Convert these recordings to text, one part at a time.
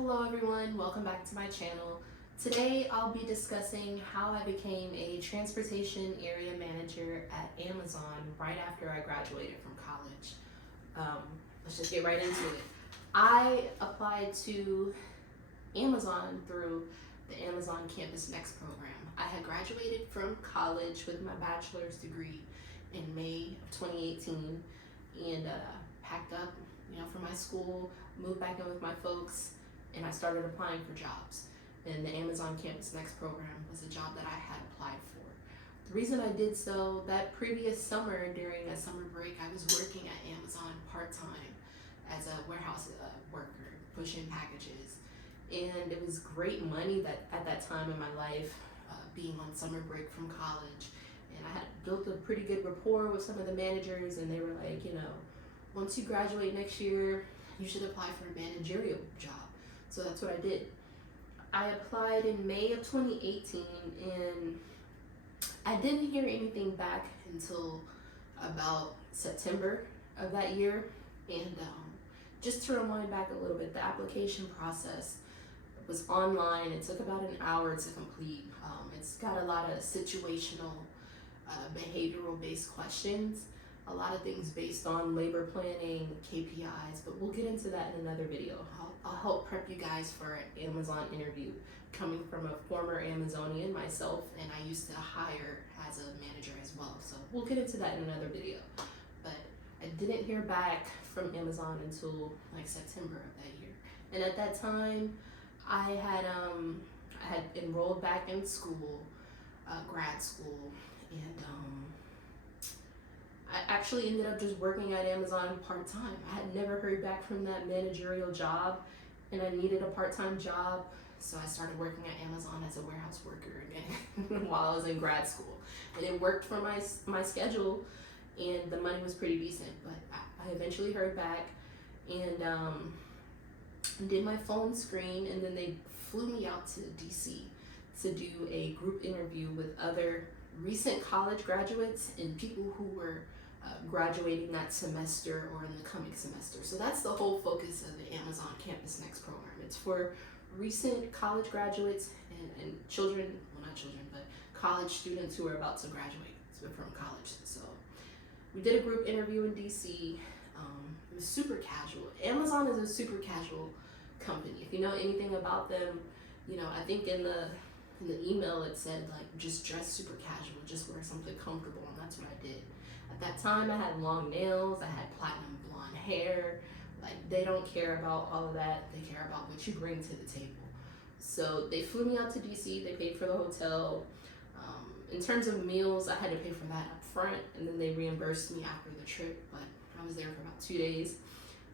Hello everyone, welcome back to my channel. Today I'll be discussing how I became a transportation area manager at Amazon right after I graduated from college. Let's just get right into it. I applied to Amazon through the Amazon Campus Next program. I had graduated from college with my bachelor's degree in May of 2018 and packed up, for my school, moved back in with my folks, and I started applying for jobs. And the Amazon Campus Next program was a job that I had applied for. The reason I did so, that previous summer during a summer break, I was working at Amazon part-time as a warehouse worker, pushing packages. And it was great money that at that time in my life, being on summer break from college. And I had built a pretty good rapport with some of the managers, and they were like, once you graduate next year, you should apply for a managerial job. So that's what I did. I applied in May of 2018, and I didn't hear anything back until about September of that year. And just to rewind back a little bit, the application process was online. It took about an hour to complete. It's got a lot of situational, behavioral based questions, a lot of things based on labor planning, KPIs, but we'll get into that in another video. I'll help prep you guys for an Amazon interview, coming from a former Amazonian myself, and I used to hire as a manager as well. So we'll get into that in another video. But I didn't hear back from Amazon until like September of that year. And at that time, I had enrolled back in school, grad school, and I actually ended up just working at Amazon part-time. I had never heard back from that managerial job, and I needed a part-time job, so I started working at Amazon as a warehouse worker again while I was in grad school. And it worked for my schedule, and the money was pretty decent, but I eventually heard back and did my phone screen, and then they flew me out to DC to do a group interview with other recent college graduates and people who were graduating that semester or in the coming semester. So that's the whole focus of the Amazon Campus Next program. It's for recent college graduates and children, well not children, but college students who are about to graduate from college. So we did a group interview in DC. It was super casual. Amazon is a super casual company. If you know anything about them, I think in the email it said like just dress super casual, just wear something comfortable, and that's what I did. At that time I had long nails, I had platinum blonde hair. Like, they don't care about all of that, they care about what you bring to the table. So they flew me out to DC, they paid for the hotel. In terms of meals, I had to pay for that up front, and then they reimbursed me after the trip, but I was there for about 2 days.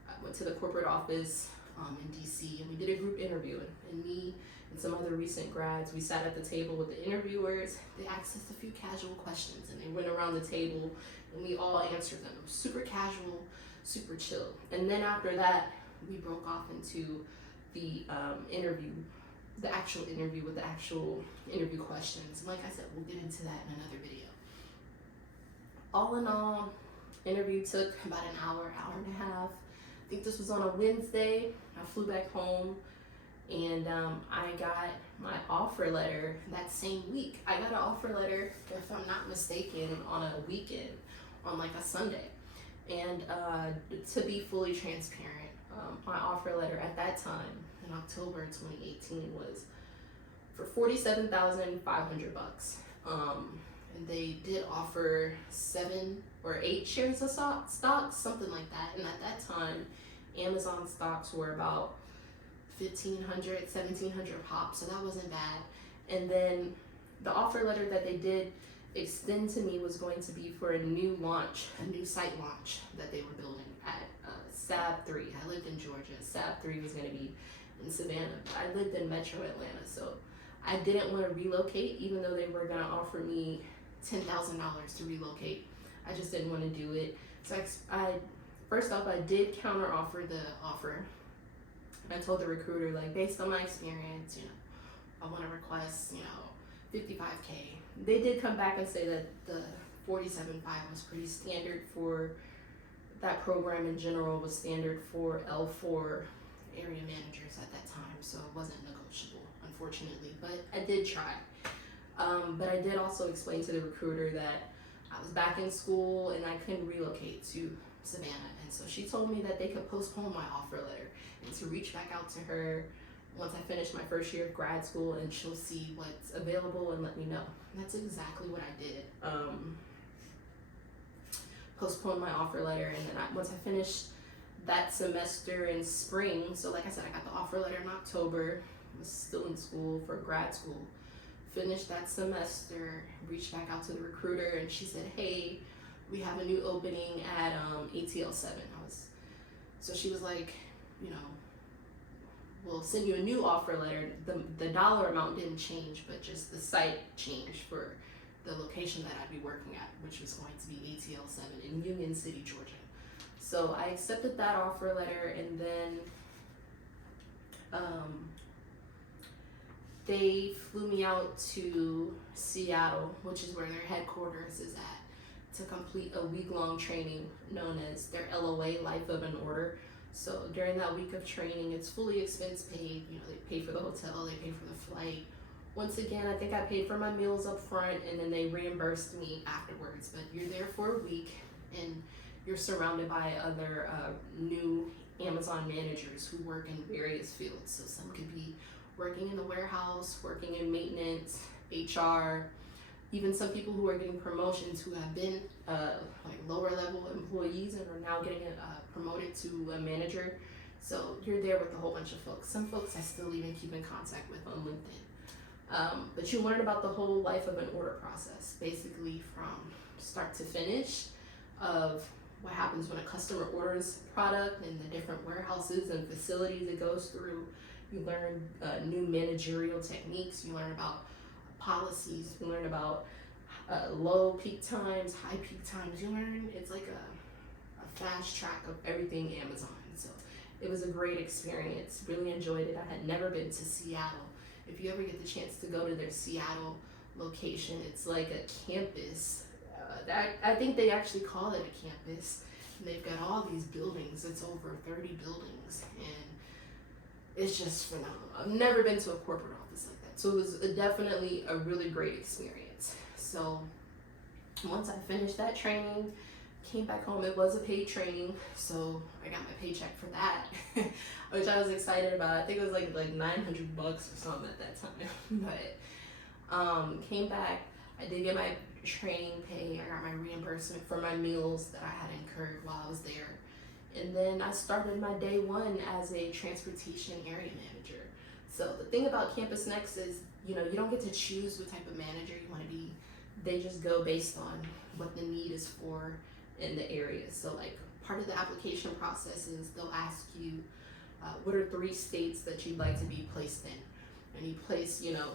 I went to the corporate office in DC, and we did a group interview, and me and some other recent grads, we sat at the table with the interviewers. They asked us a few casual questions, and they went around the table, and we all answered them. It was super casual, super chill. And then after that, we broke off into the interview, the actual interview with the actual interview questions. And like I said, we'll get into that in another video. All in all, interview took about an hour, hour and a half. I think this was on a Wednesday. I flew back home, and I got my offer letter that same week. I got an offer letter, if I'm not mistaken, on a weekend, on like a Sunday. And to be fully transparent, my offer letter at that time in October 2018 was for $47,500. And they did offer 7 or 8 shares of stocks, something like that. And at that time, Amazon stocks were about $1,500, $1,700 pop, so that wasn't bad. And then the offer letter that they did extend to me was going to be for a new launch, a new site launch that they were building at SAB 3. I lived in Georgia. SAB 3 was going to be in Savannah. I lived in Metro Atlanta, so I didn't want to relocate, even though they were going to offer me $10,000 to relocate. I just didn't want to do it. So first off, I did counter offer the offer. I told the recruiter, like, based on my experience, I want to request, $55K. They did come back and say that the $47,500 was pretty standard for that program in general, was standard for L4 area managers at that time. so it wasn't negotiable, unfortunately, but I did try. But I did also explain to the recruiter that I was back in school and I couldn't relocate to Savannah, and so she told me that they could postpone my offer letter and to reach back out to her once I finish my first year of grad school, and she'll see what's available and let me know. And that's exactly what I did. Postponed my offer letter, and then once I finished that semester in spring, so like I said, I got the offer letter in October, was still in school for grad school, finished that semester, reached back out to the recruiter, and she said, hey, we have a new opening at ATL 7. So she was like, you know, we'll send you a new offer letter. The dollar amount didn't change, but just the site changed for the location that I'd be working at, which was going to be ATL 7 in Union City, Georgia. So I accepted that offer letter, and then they flew me out to Seattle, which is where their headquarters is at, to complete a week-long training known as their LOA, Life of an Order. So during that week of training, it's fully expense paid. You know, they pay for the hotel, they pay for the flight. Once again, I think I paid for my meals up front, and then they reimbursed me afterwards. But you're there for a week, and you're surrounded by other new Amazon managers who work in various fields. So some could be working in the warehouse, working in maintenance, HR, even some people who are getting promotions who have been like lower level employees and are now getting promoted to a manager. So you're there with a whole bunch of folks. Some folks I still even keep in contact with on LinkedIn. But you learn about the whole Life of an Order process, basically from start to finish, of what happens when a customer orders product and the different warehouses and facilities it goes through. You learn new managerial techniques. You learn about policies. You learn about low peak times, high peak times. You learn, it's like a fast track of everything Amazon. So it was a great experience. Really enjoyed it. I had never been to Seattle. If you ever get the chance to go to their Seattle location, it's like a campus. I think they actually call it a campus. And they've got all these buildings. It's over 30 buildings, and it's just phenomenal. I've never been to a corporate office like that. So it was definitely a really great experience. So once I finished that training, came back home. It was a paid training, so I got my paycheck for that, which I was excited about. I think it was like $900 or something at that time. But came back. I did get my training pay. I got my reimbursement for my meals that I had incurred while I was there. And then I started my day one as a transportation area manager. So the thing about Campus Next is, you know, you don't get to choose what type of manager you want to be. They just go based on what the need is for in the area. So like part of the application process is they'll ask you, what are 3 states that you'd like to be placed in? And you place, you know,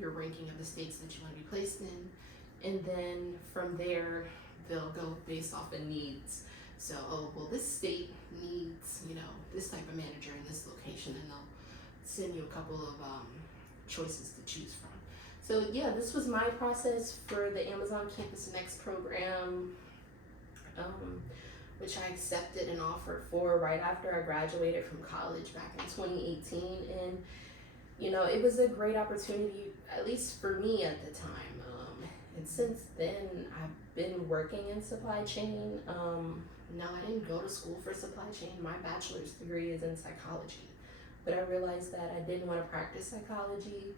your ranking of the states that you want to be placed in. And then from there, they'll go based off of needs. So, oh, well, this state needs, you know, this type of manager in this location, and they'll send you a couple of choices to choose from. So yeah, this was my process for the Amazon Campus Next program, which I accepted an offer for right after I graduated from college back in 2018. And, you know, it was a great opportunity, at least for me at the time. And since then, I've been working in supply chain. No, I didn't go to school for supply chain. My bachelor's degree is in psychology. But I realized that I didn't want to practice psychology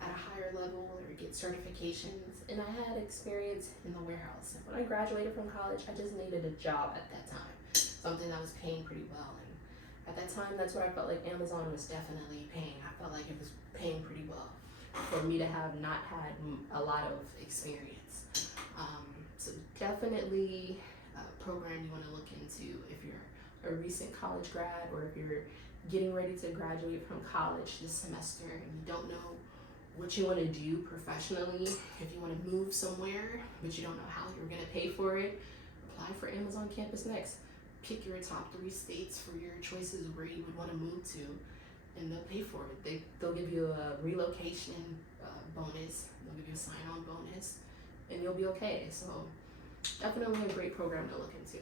at a higher level or get certifications. And I had experience in the warehouse. And when I graduated from college, I just needed a job at that time, something that was paying pretty well. And at that time, that's what I felt like Amazon was definitely paying. I felt like it was paying pretty well for me to have not had a lot of experience. So definitely a program you want to look into if you're a recent college grad, or if you're getting ready to graduate from college this semester and you don't know what you want to do professionally. If you want to move somewhere but you don't know how you're going to pay for it, apply for Amazon Campus Next. Pick your top 3 states for your choices where you would want to move to, and they'll pay for it. They'll give you a relocation bonus, they'll give you a sign-on bonus, and you'll be okay. So definitely a great program to look into.